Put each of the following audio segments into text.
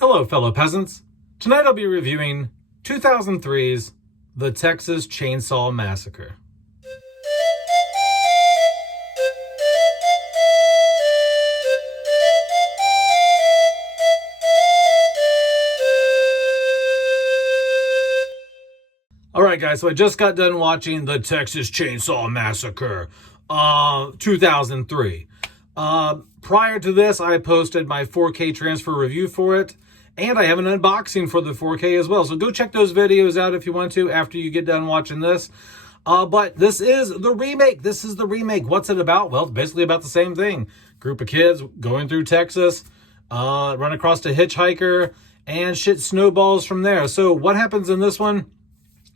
Hello, fellow peasants. Tonight I'll be reviewing 2003's The Texas Chainsaw Massacre. Alright guys, so I just got done watching The Texas Chainsaw Massacre, 2003. Prior to this, I posted my 4K transfer review for it, and I have an unboxing for the 4K as well. So go check those videos out if you want to after you get done watching this. But this is the remake. This is the remake. What's it about? Well, it's basically about the same thing. Group of kids going through Texas, run across a hitchhiker, and shit snowballs from there. So what happens in this one?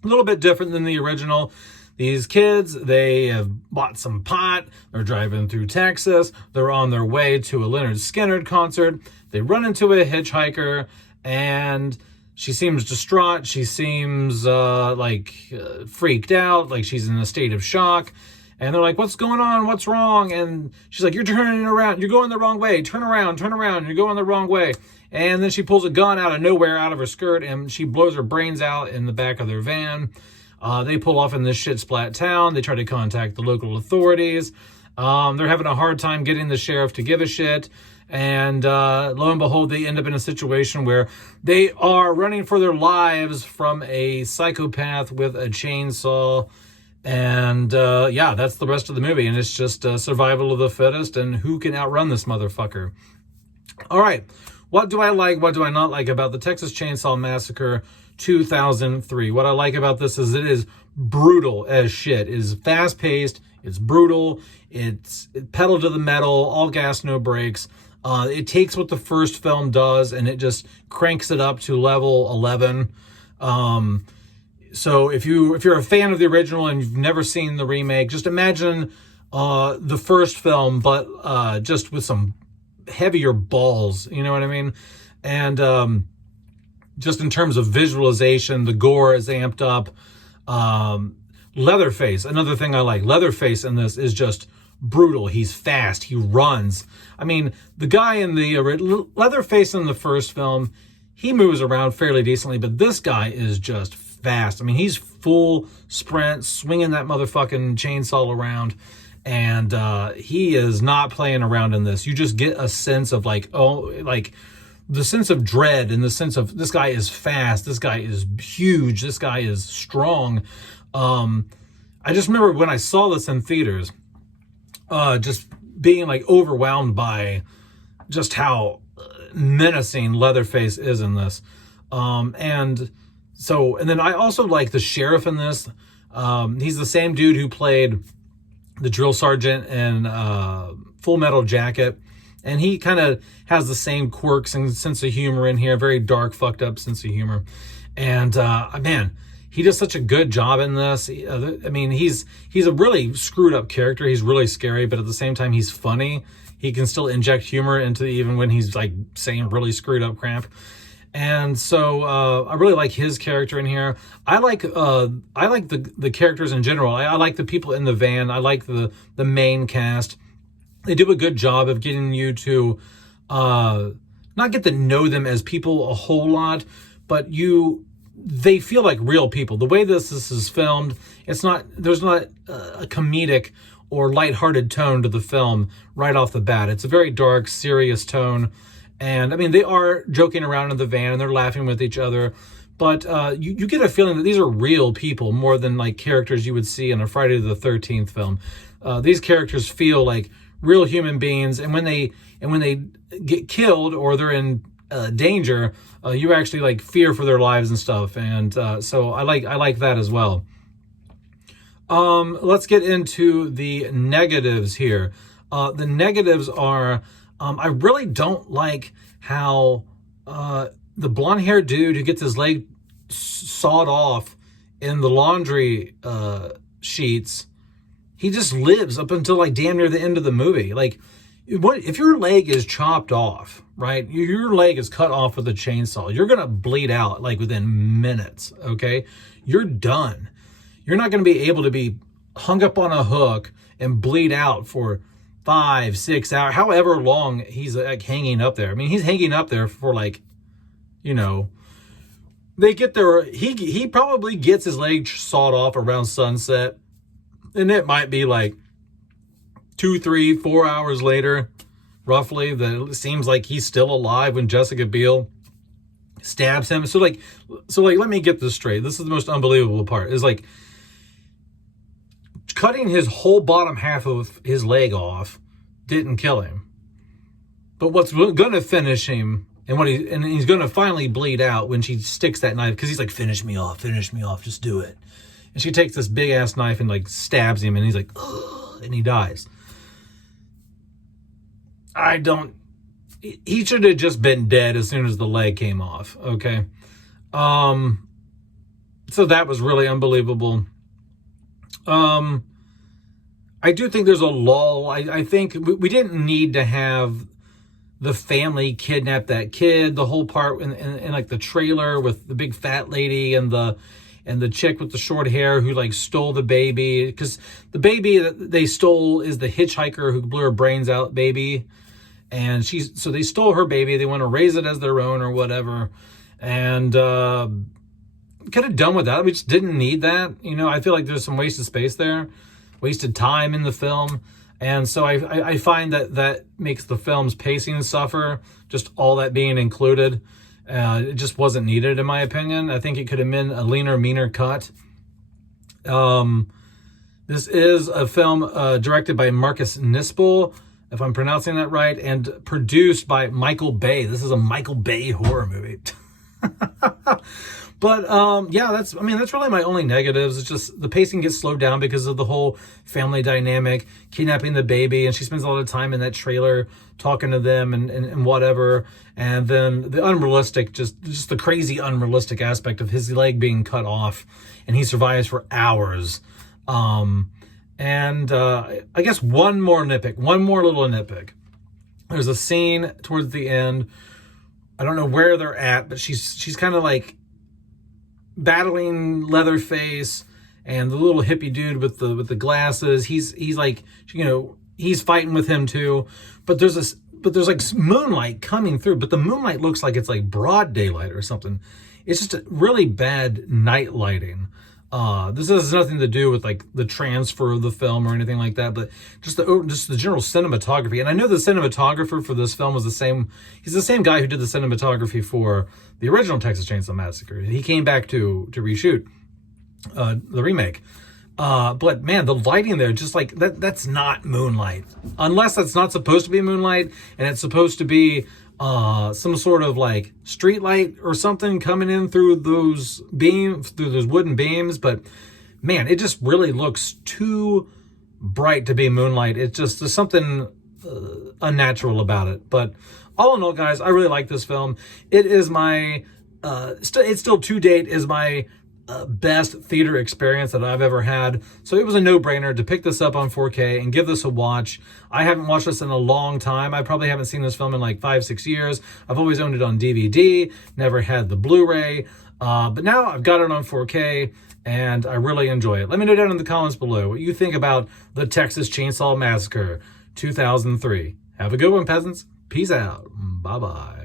A little bit different than the original. These kids, they have bought some pot. They're driving through Texas. They're on their way to a Leonard Skinner concert. They run into a hitchhiker, and she seems distraught. She seems freaked out, like she's in a state of shock. And they're like, what's going on? What's wrong? And she's like, you're turning around. You're going the wrong way. Turn around. You're going the wrong way. And then she pulls a gun out of nowhere, out of her skirt, and she blows her brains out in the back of their van. They pull off in this shit-splat town. They try to contact the local authorities. They're having a hard time getting the sheriff to give a shit. And lo and behold, they end up in a situation where they are running for their lives from a psychopath with a chainsaw. And yeah, that's the rest of the movie. And it's just survival of the fittest and who can outrun this motherfucker. All right. What do I like? What do I not like about the Texas Chainsaw Massacre 2003? What I like about this is it is brutal as shit. It is fast-paced. It's brutal. It's pedal to the metal, all gas, no brakes. It takes what the first film does and it just cranks it up to level 11. So if you're a fan of the original and you've never seen the remake, just imagine the first film, but just with some heavier balls, you know what I mean? And just in terms of visualization, the gore is amped up. Leatherface, another thing I like. Leatherface in this is just brutal. He's fast. He runs. I mean, the guy in the Leatherface in the first film, he moves around fairly decently, but this guy is just fast. I mean, he's full sprint, swinging that motherfucking chainsaw around. And he is not playing around in this. You just get a sense of the sense of dread and the sense of this guy is fast. This guy is huge. This guy is strong. I just remember when I saw this in theaters, just being like overwhelmed by just how menacing Leatherface is in this. And then I also like the sheriff in this. He's the same dude who played the drill sergeant in Full Metal Jacket, and he kind of has the same quirks and sense of humor in here, very dark, fucked up sense of humor. And man, he does such a good job in this. I mean, he's a really screwed up character. He's really scary, but at the same time, he's funny. He can still inject humor into even when he's like saying really screwed up crap. And so I really like his character in here. I like the characters in general. I like the people in the van. I like the main cast. They do a good job of getting you to not get to know them as people a whole lot, but they feel like real people. The way this is filmed, there's not a comedic or lighthearted tone to the film right off the bat. It's a very dark, serious tone. And I mean, they are joking around in the van and they're laughing with each other. But you get a feeling that these are real people more than like characters you would see in a Friday the 13th film. These characters feel like real human beings. And when they get killed or they're in danger, you actually like fear for their lives and stuff. And so I like that as well. Let's get into the negatives here. The negatives are, I really don't like how the blonde-haired dude who gets his leg sawed off in the laundry sheets, he just lives up until like damn near the end of the movie. Like, what if your leg is chopped off, right? Your leg is cut off with a chainsaw. You're gonna bleed out like within minutes. Okay, you're done. You're not gonna be able to be hung up on a hook and bleed out for 5-6 hours, however long he's like hanging up there. I mean, he's hanging up there for like you know, they get there. He probably gets his leg sawed off around sunset, and it might be like 2, 3, 4 hours later, roughly, that it seems like he's still alive when Jessica Biel stabs him. So like, let me get this straight. This is the most unbelievable part. Is like cutting his whole bottom half of his leg off didn't kill him, but what's going to finish him, and he's going to finally bleed out when she sticks that knife, because he's like, finish me off, just do it. And she takes this big ass knife and like stabs him, and he's like, ugh, and he dies. He should have just been dead as soon as the leg came off. Okay. So that was really unbelievable. I do think there's a lull. I think we didn't need to have the family kidnap that kid. The whole part in like the trailer with the big fat lady and the chick with the short hair who like stole the baby, because the baby that they stole is the hitchhiker who blew her brains out baby. And so they stole her baby. They want to raise it as their own or whatever. And kind of done with that. We just didn't need that. You know, I feel like there's some wasted space there, wasted time in the film. And so I find that makes the film's pacing suffer, just all that being included. It just wasn't needed, in my opinion. I think it could have been a leaner, meaner cut. This is a film directed by Marcus Nispel, if I'm pronouncing that right, and produced by Michael Bay. This is a Michael Bay horror movie. But yeah, that's really my only negatives. It's just the pacing gets slowed down because of the whole family dynamic, kidnapping the baby, and she spends a lot of time in that trailer talking to them and whatever. And then the unrealistic, just the crazy unrealistic aspect of his leg being cut off, and he survives for hours. And I guess one more little nitpick. There's a scene towards the end. I don't know where they're at, but she's kind of like battling Leatherface and the little hippie dude with the glasses. He's like, you know, he's fighting with him too. But there's like moonlight coming through, but the moonlight looks like it's like broad daylight or something. It's just a really bad night lighting. This has nothing to do with like the transfer of the film or anything like that, but just the general cinematography. And I know the cinematographer for this film was he's the same guy who did the cinematography for the original Texas Chainsaw Massacre. He came back to reshoot the remake. But man, the lighting there, just like that's not moonlight, unless that's not supposed to be moonlight and it's supposed to be some sort of like street light or something coming in through those wooden beams. But man, it just really looks too bright to be moonlight. There's something unnatural about it. But all in all, guys, I really like this film. It is my it's still to date is my best theater experience that I've ever had. So it was a no-brainer to pick this up on 4K and give this a watch. I haven't watched this in a long time. I probably haven't seen this film in like 5-6 years. I've always owned it on DVD, never had the Blu-ray, but now I've got it on 4K and I really enjoy it. Let me know down in the comments below what you think about the Texas Chainsaw Massacre 2003. Have a good one, peasants. Peace out. Bye-bye.